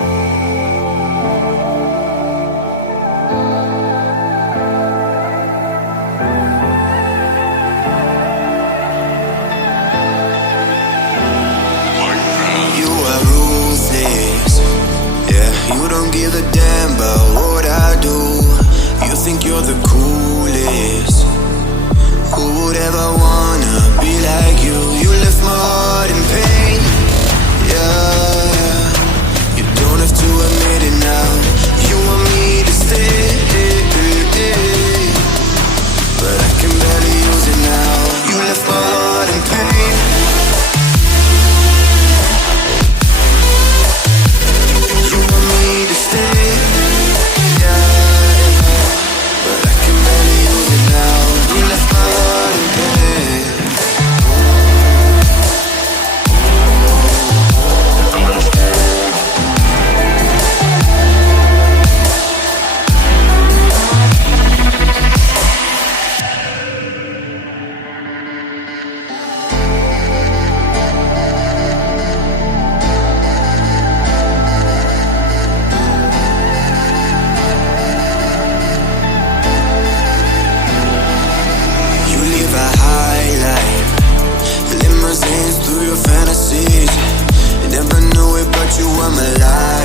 You don't give a damn about what I do. You think you're the coolest. Who would ever wanna be like you? You left my heart in pain. Yeah, you don't have to admit it now. You want me to stay, but I can barely use it now. You left my heart in pain. Through your fantasies, never knew it, but you were my life.